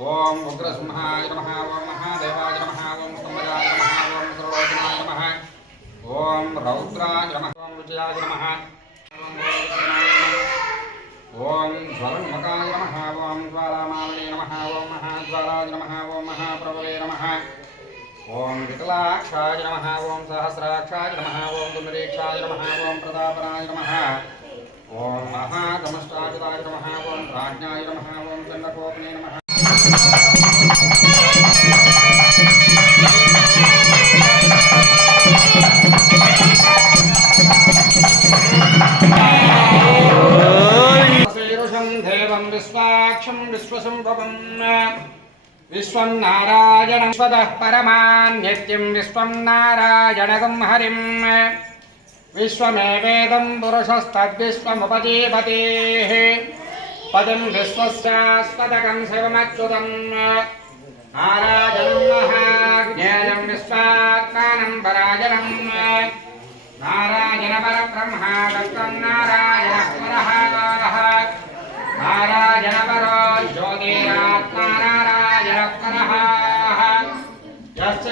ओम उग्रसिंहाय नमः ओम महादेवाय नमः ओम स्तंभयाय नमः ओम सर्वलोचनाय नमः ओम रौद्राय नमः ओम विजयाय नमः ओम ज्वलन्मुखाय नमः ओम ज्वालामालिने नमः ओम महाज्वालाय नमः ओम महाप्रभवे नमः ओम विकलाक्षाय नमः ओम सहस्राक्षाय नमः ओम दुर्निरीक्षाय नमः ओम प्रतापनाय नमः ओम महागमष्टाजिताय नमः ओम प्राज्ञाय नमः ओम चण्डकोपने नमः देवं विश्वाक्षं विश्वसंभवम् विश्वं नारायणं स्वतः परमान्यत्यं विश्वं नारायणगं हरिं विश्वमेवेदं पुरुषस्तद्विश्वमुपजीवतेः पदं विश्वस्यास्पदकं शिवमच्युतं नारायणं महाज्ञानं विश्वात्मानं परायणं नारायण परब्रह्मा दत्तं नारायणः परः नारायण परो ज्योतिरात्मा नारायणः परः यस्य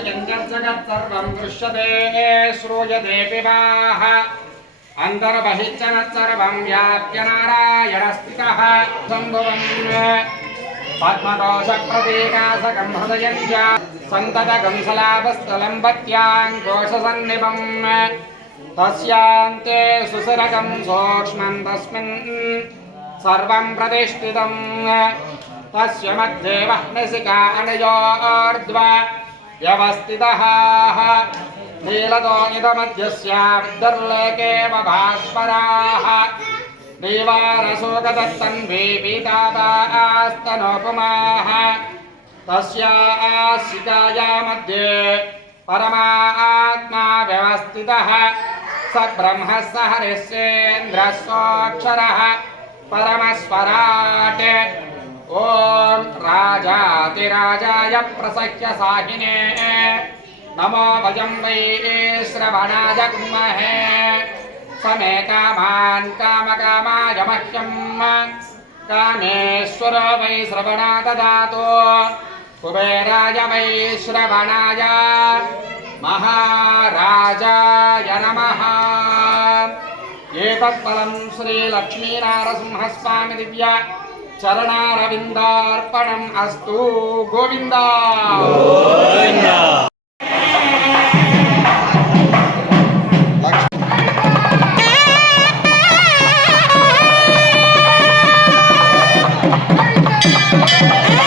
जगत्सर्वं दृश्यते श्रूयते पिबाः अन्तर्बहिश्च सर्वं व्याप्य नारायणस्थितः सम्भवम् पद्मदोषप्रतीकासकं हृदयं च सन्ततकं सलापस्थलं पत्यां कोशसन्निभम् तस्यान्ते सुसरकं सूक्ष्मं तस्मिन् सर्वं प्रतिष्ठितं तस्य मध्ये वह्निशिखा अनयोर्ध्व व्यवस्थितः नीलतो इदमध्यस्याब्दर्लेकेव भास्वराः दीवारशोकदत्तन्वी पीताभास्तनोपमाः तस्याशिकाया मध्ये परमात्मा व्यवस्थितः स ब्रह्म स हरिश्चेन्द्रः सोऽक्षरः परमस्वराट् ॐ राजातिराजाय प्रसह्य साहिने नमो वयं वै श्रवणाय कुर्महे समे कामान् कामकामाय मह्यं कामेश्वरो वै श्रवणा ददातु कुबेराय वै श्रवणाय महाराजाय नमः एतत्फलं श्रीलक्ष्मीनारसिंहस्वामी दिव्य चरणारविन्दार्पणम् अस्तु गोविन्द Hey!